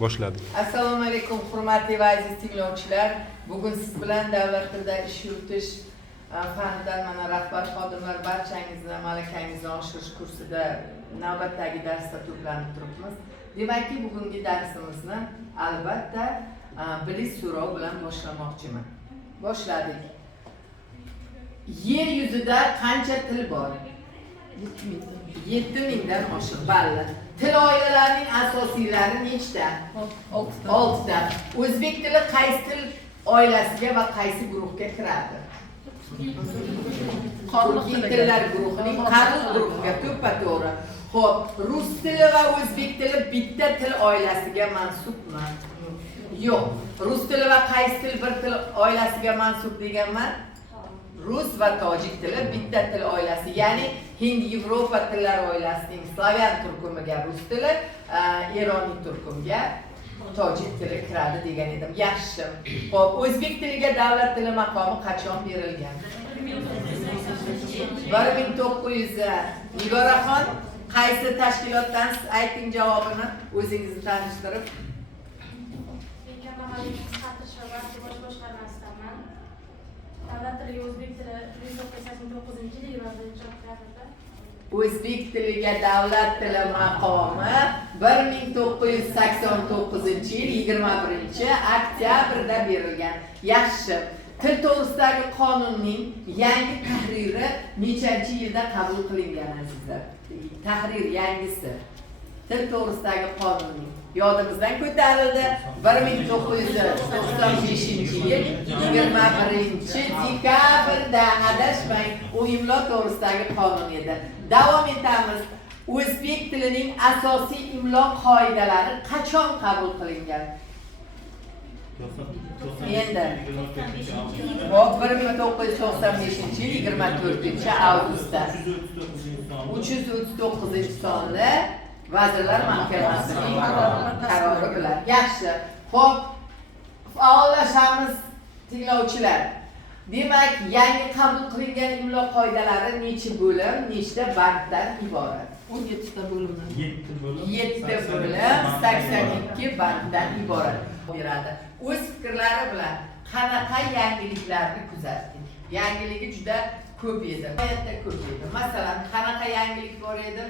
boshladik. Assalomu alaykum hurmatli va aziz tinglovchilar. Bugun siz bilan davlat tilida ish yuritish fanidan mana rahbar xodimlar barchangizni malakangizni oshirish kursida navbatdagi darsda to'planib turibmiz. Demakki, bugungi darsimizni albatta bilish so'rov bilan boshlamoqchiman. Boshladik. Yer yuzida qancha til bor? 7 mingdan oshiq. Balli. Til oilalarining asosiylari nechta? 6 ta. O'zbek tili qaysi til oilasiga va qaysi guruhga kiradi? Turkiy tillar guruhining qarul guruhiga to'ppa-to'g'ri. Xo'p, rus tili va o'zbek tili bitta til oilasiga mansubmi? Yo'q. Rus tili va qaysi til bir til oilasiga mansub deganman? Rus va tojik tili bitta til oilasi, ya'ni Hind-Yevropa tillar oilasining slavyan turkumiga rus tili, Ironiy turkumga tojik tili kiradi degan edim. Yaxshi. Xo'p, o'zbek tiliga davlat tili maqomi qachon berilgan? 1900. Nigoraxon, qaysi tashkilotdan ayting javobini, o'zingizni tanishtirib. O'zbek tiliga davlat tili maqomi 1989-yil 21-oktyabrda berilgan. Yaxshi. Til to'g'risidagi qonunning yangi tahriri nechanchi yilda qabul qilingan azizlar? Tahrir yangisi. Til to'g'risidagi qonunning yodimizdan ko'tarildi. 1995-yil 21-dekabrda, adashmang, u imlo to'g'risidagi qonun edi. Davom etamiz. O'zbek tilining asosiy imlo qoidalari qachon qabul qilingan? Endi 1995-yil 24-avgustda 339-sonli Vazirlar Mahkamasining qarori bilan. Yaxshi. Xo'p, faollashamiz tinglovchilar. Demak, yangi qabul qilingan imlo qoidalari necha bo'lim, nechta banddan iborat? 17 ta bo'limdan. 7 bo'lim, 82 banddan iborat beradi. O'z fikrlari bilan qanaqa yangiliklarni kuzatdik? Yangiligi juda ko'p edi. Hayotda ko'p edi. Masalan, qanaqa yangilik bor edi?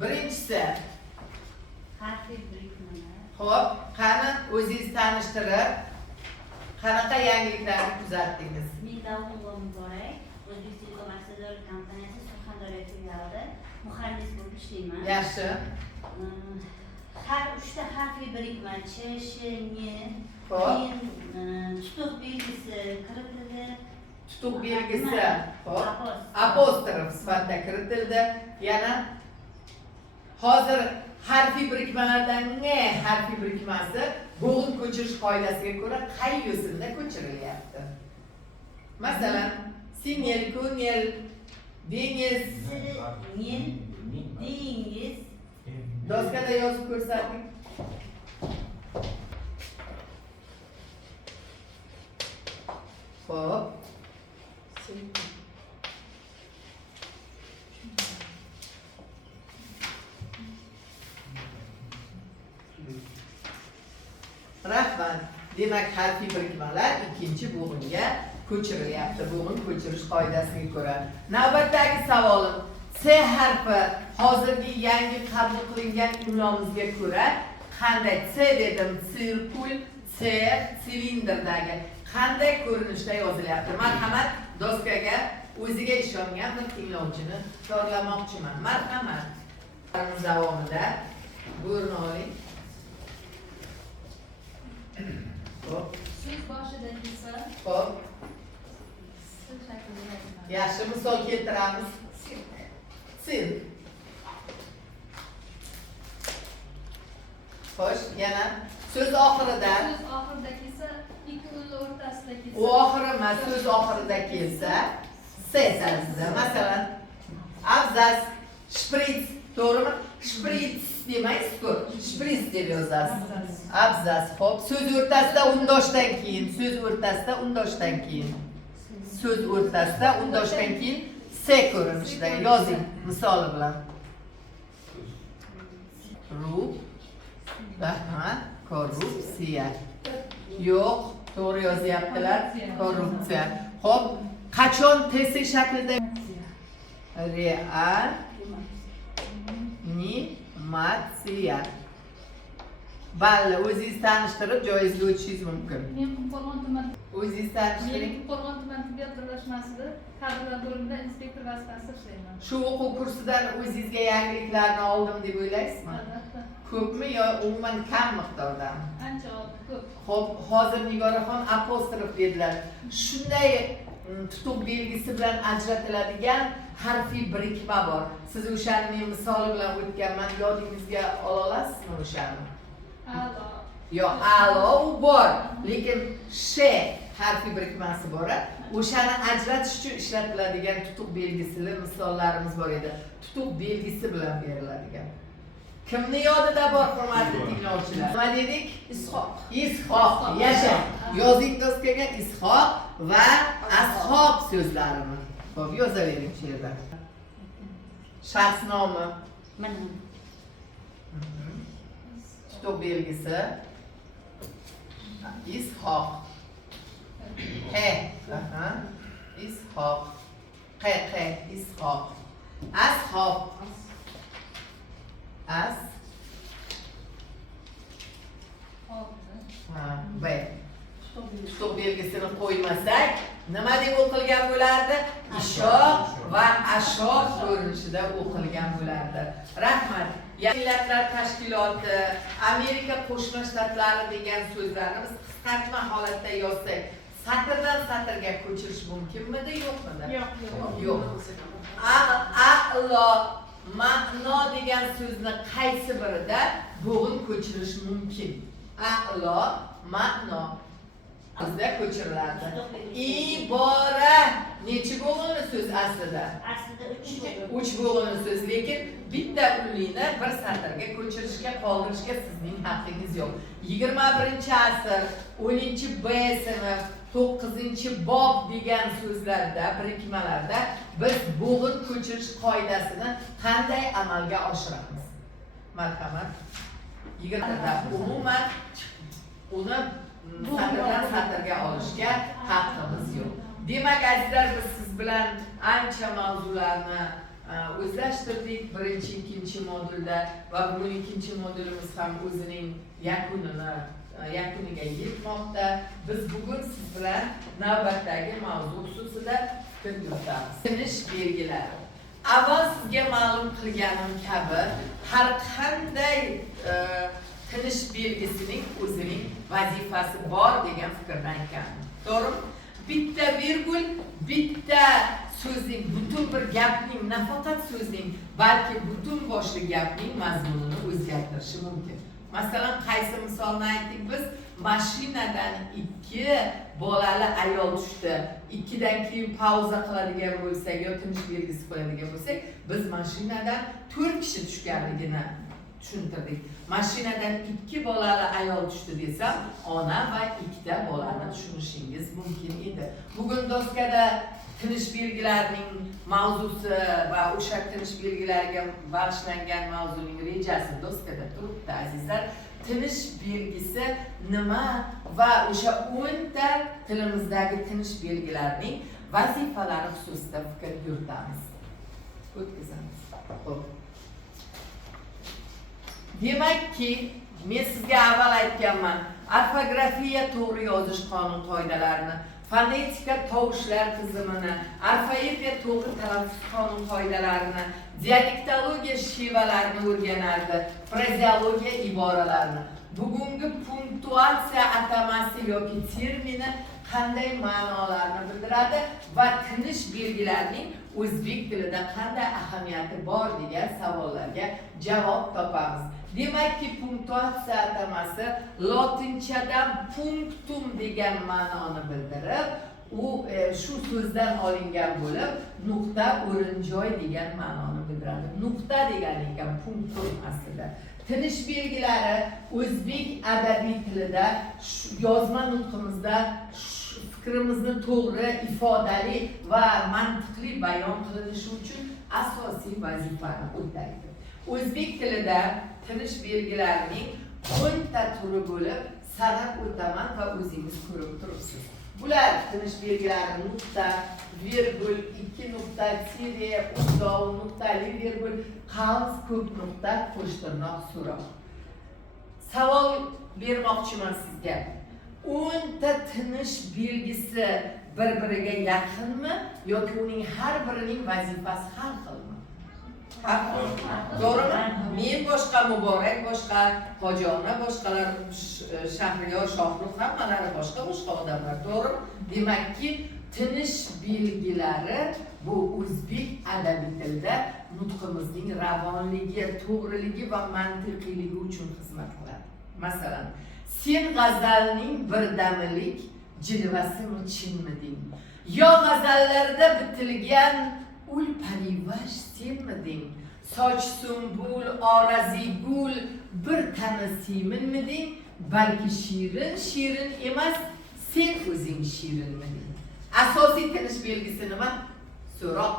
Birinchisi, harfiy birikmalar. xo'p, qani o'zingiz tanishtirib, qanaqa yangiliklarni kuzatdingiz? Men Davudullo Muborak, O'zbekiston aksiyadorlik kompaniyasi Surxondaryo filialida muhandis bo'lib ishlayman. Yaxshi. Har 3 ta harfiy birikma ch, sh, n, Xo'p. tutuq belgisi kiritildi. Tutuq belgisi, xo'p, apostrof sifatida kiritildi. Yana hozir harfiy birikmalardan ne harfiy birikmasi bo'g'in ko'chirish qoidasiga ko'ra qay yo'sinda ko'chirilyapti? Masalan, singel, ko'ngil, dengiz, Nil, dengiz. doskada yozib ko'rsating. Xo'p. Rahmat. Demak, harfiy birikmalar ikkinchi bo'g'inga ko'chirilyapti. Bo'g'in ko'chirish qoidasiga ko'ra. Navbatdagi savolim, C harfi hozirgi yangi qabul qilingan imlomizga ko'ra qanday? C dedim, sirkul, C silindrdagi qanday ko'rinishda yozilyapti? Marhamat, doskaga o'ziga ishongan bir tinglovchini chorlamoqchiman. Marhamat. Davomida buyurun oling. Hop. So'z boshida kelsa, Hop. so'z shaklida yoziladi. Yaxshi misol keltiramiz. Sirk. Xo'sh, yana so'z oxirida. So'z oxirida kelsa, ikki unli o'rtasida kelsa. U oxiri emas, so'z oxirida kelsa, S tarzida. Masalan, abzas, shprits, to'g'rimi? Shprits demaysiz-ku, shprits deb yozasiz. Abzas. Xo'p, so'z o'rtasida undoshdan keyin, so'z o'rtasida undoshdan keyin. So'z o'rtasida undoshdan keyin S ko'rinishda yozing misoli bilan. Ru Aha, korrupsiya. Yo'q, to'g'ri yozyaptilar. Korrupsiya. Xo'p, qachon tesi shaklida reanimatsiya. Balli, o'zingiz tanishtirib joyingizga o'tishingiz mumkin. Men Qo'qon tuman O'zingiz tanishtiring. Qo'qon tuman tibbiyot birlashmasida kadrlar bo'limida inspektor vazifasida ishlayman. Shu o'quv kursidan o'zingizga yangiliklarni oldim deb o'ylaysizmi? Albatta. Ko'pmi yo umuman kam miqdordami? Ancha ko'p. Xo'p, hozir Nigoraxon apostrof dedilar. Shunday tutuq belgisi bilan ajratiladigan harfiy birikma bor. Siz o'shani men misoli bilan o'tganman, yodingizga ola olasizmi o'shani? A'lo. Yo, a'lo u bor, lekin sh harfiy birikmasi bor. O'shani ajratish uchun ishlatiladigan tutuq belgisili misollarimiz bor edi. Tutuq belgisi bilan beriladigan. Kimni yodida bor, hurmatli tinglovchilar? Nima dedik? Ishoq. Ishoq, yasha. Yozing doskaga ishoq va ashob so'zlarini. Xo'p, yozavering shu yerda. Shaxs nomi, Mana. tutuq belgisi, ishoq. Aha, ishoq. Ishoq. Ashob. B. Tutuq belgisini qo'ymasak, nima deb o'qilgan bo'lardi? Ishoq va ashob ko'rinishida o'qilgan bo'lardi. Rahmat. Millatlar Tashkiloti, Amerika Qo'shma Shtatlari degan so'zlarni biz qisqartma holatda yozsak, satrdan satrga ko'chirish mumkinmidi, yo'qmidi? Yo'q. A'lo, ma'no degan so'zni qaysi birida bo'g'in ko'chirish mumkin? A'lo, ma'no bizda ko'chiriladi. Ibora nechi bo'g'inli so'z aslida? Aslida 3 bo'g'inli so'z, lekin bitta unlikni bir satrga ko'chirishga, qoldirishga sizning haqqingiz yo'q. 21-asr, 10-B sinf, 9-bob degan so'zlarda, birikmalarda biz bo'g'in ko'chirish qoidasini qanday amalga oshiramiz? Marhamat. 20da umuman uni satrdan satrga olishga haqqimiz yo'q. Demak, azizlar, biz siz bilan ancha mavzularni o'zlashtirdik birinchi, ikkinchi modulda va bugun ikkinchi modulimiz ham o'zining yakuniga yetmoqda. Biz bugun siz bilan navbatdagi mavzu xususida fikr yuritamiz. Tinish belgilari. Avval sizga ma'lum qilganim kabi, har qanday tinish belgisining o'zining vazifasi bor degan fikrni aytgandim. To'g'rimi? Bitta virgul, bitta so'zning, butun bir gapning, nafaqat so'zning, balki butun boshli gapning mazmunini o'zgartirishi mumkin. Masalan, qaysi misolni aytdik biz? Mashinadan 2 bolali ayol tushdi. 2dan keyin pauza qiladigan bo'lsak yo tinish belgisi qo'yadigan bo'lsak, biz mashinadan 4 kishi tushganligini tushuntirdik. Mashinadan 2 bolali ayol tushdi desam, ona va 2 ta bolani tushunishingiz mumkin edi. Bugun doskada tinish belgilarining mavzusi va o'sha tinish belgilariga bag'ishlangan mavzuning rejasi doskada turibdi, azizlar. Tinish belgisi nima va o'sha 10 ta tilimizdagi tinish belgilarining vazifalari xususida fikr yuritamiz. O'tkazamiz. Xo'p. Demakki, men sizga avval aytganman, orfografiya to'g'ri yozish qonun qoidalarini, fonetika tovushlar tizimini, orfoepiya to'g'ri talaffuz qonun qoidalarini, dialektologiya shevalarini o'rganardi, frazeologiya iboralarini. Bugungi punktuatsiya atamasi yoki termini qanday ma'nolarni bildiradi va tinish belgilarining o'zbek tilida qanday ahamiyati bor degan savollarga javob topamiz. Demakki, punktuatsiya atamasi lotinchadan punctum degan ma'noni bildirib, u shu so'zdan olingan bo'lib, nuqta, o'rin-joy degan ma'noni bildiradi. Nuqta degan ekan punctum aslida. Tinish belgilari o'zbek adabiy tilida yozma nutqimizda fikrimizni to'g'ri, ifodali va mantiqli bayon qilinishi uchun asosiy vazifani o'taydi. O'zbek tilida tinish belgilarining 10 ta turi bo'lib sanab o'taman va o'zingiz ko'rib turibsiz. Bular tinish belgilari nuqta, virgul, 2 nuqta, tire, uzdov, nuqtali virgul, qavs, ko'p nuqta, qo'shtirnoq, so'roq. Savol bermoqchiman sizga. 10 ta tinish belgisi bir-biriga yaqinmi yoki uning har birining vazifasi har xilmi? To'g'rimi? Men boshqa, Muborak boshqa, Hojona boshqalar, Shahriyor, Shohruh hammalari boshqa odamlar, to'g'rimi? Demakki, tinish belgilari bu o'zbek adabiy tilida nutqimizning ravonligi, to'g'riligi va mantiqiyligi uchun xizmat qiladi. Masalan, sen g'azalning birdamlik jilvasimi chinmiding? Yo g'azallarda bitilgan ul parivash senmiding? Soch sumbul, orazi gul, bir tani siyminmiding? Balki shirin emas, sen o'zing shirinmiding? Asosiy tinish belgisi nima? So'roq.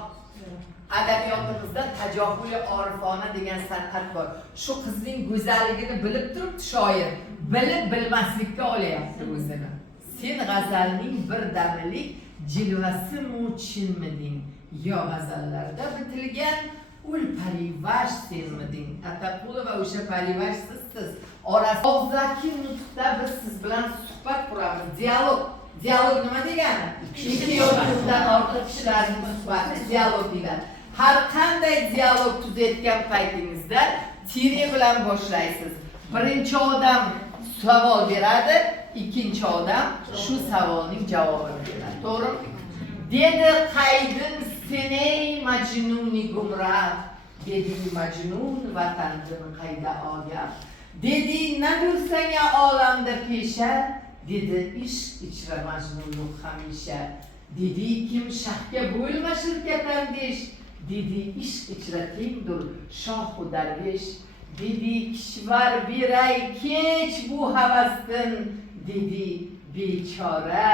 Adabiyotimizda tajohuli orifona degan san'at bor. Shu qizning go'zalligini bilib turibdi shoir, bilib bilmaslikka olyapti o'zini. Sen g'azalning birdamlik jilvasimi chinmiding? Yo g'azallarda bitilgan ul parivash senmiding? Ataquli va o'sha parivash siz. Og'zaki nutqda biz siz bilan suhbat quramiz, dialog. Dialog nima degani? Ikki yoki undan ortiq kishilarning suhbati dialog deyiladi. Har qanday dialog tuzayotgan paytingizda tire bilan boshlaysiz. Birinchi odam savol beradi, ikkinchi odam shu savolning javobini beradi. To'g'rimi? Dedi qaydin seney majnuni gumrah, dedi majnun vatandan qayda ogah. Dedi nadursang olamda pesha, dedi ishq ichra majnunlik hamisha. Dedi kim shahga bo'lma shirkatandish, dedi ishq ichra tengdur shohu darvish. Dedi kishvar beray kech bu havasdan, dedi bechora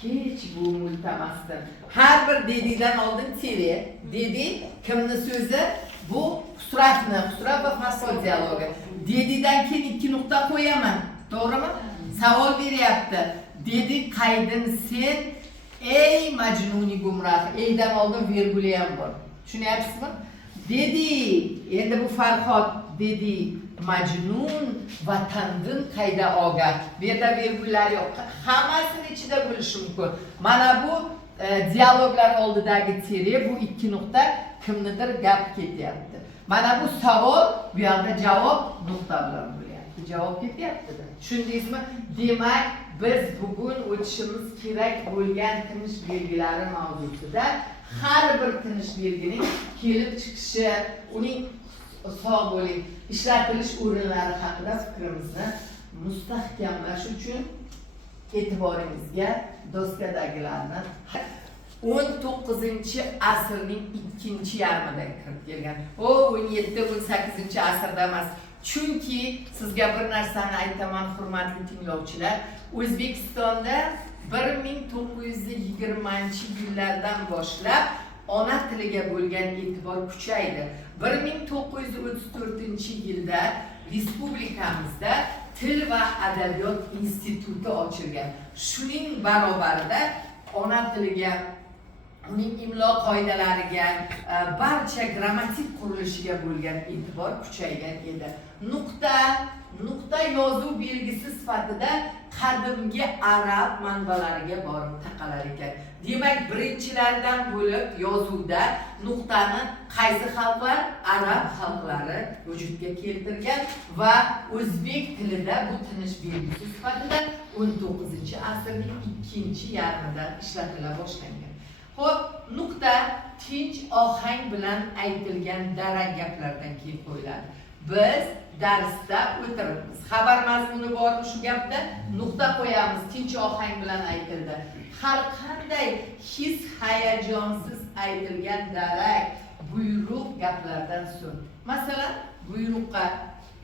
kech bu multamasdan. Har bir dedidan oldin tire. Dedi kimni so'zi? Bu Xusrav va fasol dialogi. Dedidan keyin 2 nuqta qo'yaman. To'g'rimi? Savol beryapti. Dedi qaydin sen ey majnuni gumroh. Eydan oldin virguli ham bor. Tushunyapsizmi? Dedi, endi bu Farhod dedi majnun vatandan qayda ogah. Bu yerda virgullar yo'q. Hammasini ichida bo'lishi mumkin. Mana bu dialoglar oldidagi tire, bu 2 nuqta kimnidir gap ketyapti. Mana bu savol, bu yerda javob nuqta bilan bo'lyapti. Javob ketyapti-da. Tushundingizmi? Demak, biz bugun o'tishimiz kerak bo'lgan tinish belgilari mavzusida har bir tinish belgining kelib chiqishi, uning sog' bo'ling, ishlatilish o'rinlari haqida fikrimizni mustahkamlash uchun e'tiboringizga doskadagilarni 19-asrning ikkinchi yarmida kirib kelgan. O 17-18 asrda emas. Chunki sizga bir narsani aytaman, hurmatli tinglovchilar, O'zbekistonda 1920-yillardan boshlab ona tiliga bo'lgan e'tibor kuchaydi. 1934-yilda respublikamizda Til va adabiyot instituti ochilgan. Shuning barobarida ona tiliga, uning imlo qoidalariga, barcha grammatik qurilishiga bo'lgan e'tibor kuchaygan edi. Nuqta yozuv belgisi sifatida qadimgi arab manbalariga borib taqalar ekan. Demak, birinchilardan bo'lib yozuvda nuqtani qaysi xalqlar? Arab xalqlari vujudga keltirgan va o'zbek tilida bu tinish belgisi sifatida 19-asrning ikkinchi yarmida ishlatila boshlangan. Xo'p, nuqta tinch ohang bilan aytilgan darak gaplardan keyin qo'yiladi. Biz darsda o'tiribmiz. Xabar mazmuni bormi shu gapda? Nuqta qo'yamiz, tinch ohang bilan aytildi. Har qanday his hayajonsiz aytilgan darak, buyruq gaplardan so'ng. Masalan, buyruqqa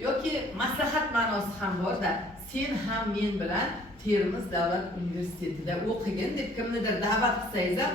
yoki maslahat ma'nosi ham bor-da. Sen ham men bilan Termiz davlat universitetida o'qigin deb kimnidir da'vat qilsangiz ham